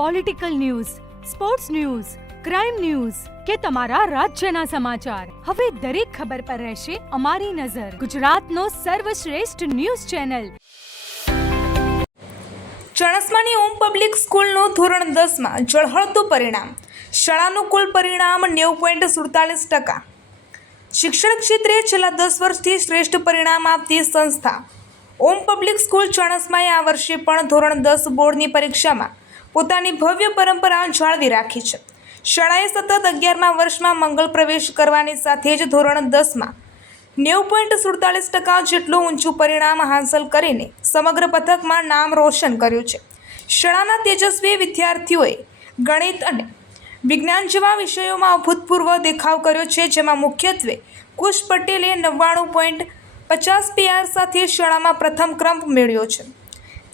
Political news, sports news, crime news કે તમારા રાજ્યના સમાચાર, હવે દરેક ખબર પર રહેશે અમારી નજર. ગુજરાતનો સર્વશ્રેષ્ઠ ન્યૂઝ ચેનલ. ચણસમાની ઓમ પબ્લિક સ્કૂલનું ધોરણ 10માં ઝળહળતું પરિણામ. શાળાનું કુલ પરિણામ 90.47%. શિક્ષણ ક્ષેત્રે છેલ્લા 10 વર્ષથી શ્રેષ્ઠ પરિણામ આપતી સંસ્થા ઓમ પબ્લિક સ્કૂલ ચણસમાએ આ વર્ષે પણ ધોરણ 10 બોર્ડની પરીક્ષામાં પોતાની ભવ્ય પરંપરા જાળવી રાખી છે. શાળાએ સતત 11મા વર્ષમાં મંગળ પ્રવેશ કરવાની સાથે જ ધોરણ 10માં 90.47% જેટલું ઊંચું પરિણામ હાંસલ કરીને સમગ્ર પથકમાં નામ રોશન કર્યું છે. શાળાના તેજસ્વી વિદ્યાર્થીઓએ ગણિત અને વિજ્ઞાન જેવા વિષયોમાં અભૂતપૂર્વ દેખાવ કર્યો છે, જેમાં મુખ્યત્વે કુશ પટેલે 99.50 PR સાથે શાળામાં પ્રથમ ક્રમ મેળવ્યો છે.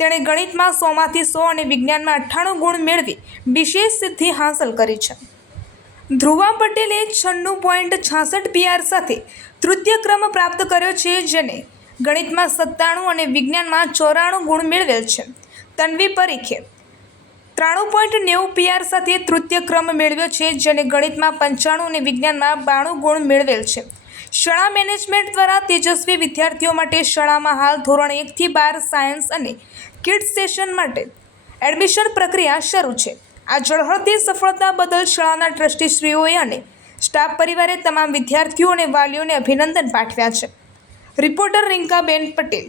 તેણે ગણિતમાં 100માંથી 100 અને વિજ્ઞાનમાં 98 ગુણ મેળવી વિશેષ સિદ્ધિ હાંસલ કરી છે. ધ્રુવા પટેલે 96.66 PR સાથે તૃતીય ક્રમ પ્રાપ્ત કર્યો છે, જેને ગણિતમાં 97 અને વિજ્ઞાનમાં 94 ગુણ મેળવેલ છે. તન્વી પરીખે 93.90 PR સાથે તૃતીય ક્રમ મેળવ્યો છે, જેને ગણિતમાં 95 અને વિજ્ઞાનમાં 92 ગુણ મેળવેલ છે. શાળા મેનેજમેન્ટ દ્વારા તેજસ્વી વિદ્યાર્થીઓ માટે શાળામાં હાલ ધોરણ 1થી 12 સાયન્સ અને કિડ્સ સેશન માટે એડમિશન પ્રક્રિયા શરૂ છે. આ ઝળહળતી સફળતા બદલ શાળાના ટ્રસ્ટીશ્રીઓએ અને સ્ટાફ પરિવારે તમામ વિદ્યાર્થીઓ અને વાલીઓને અભિનંદન પાઠવ્યા છે. રિપોર્ટર રિંકાબેન પટેલ.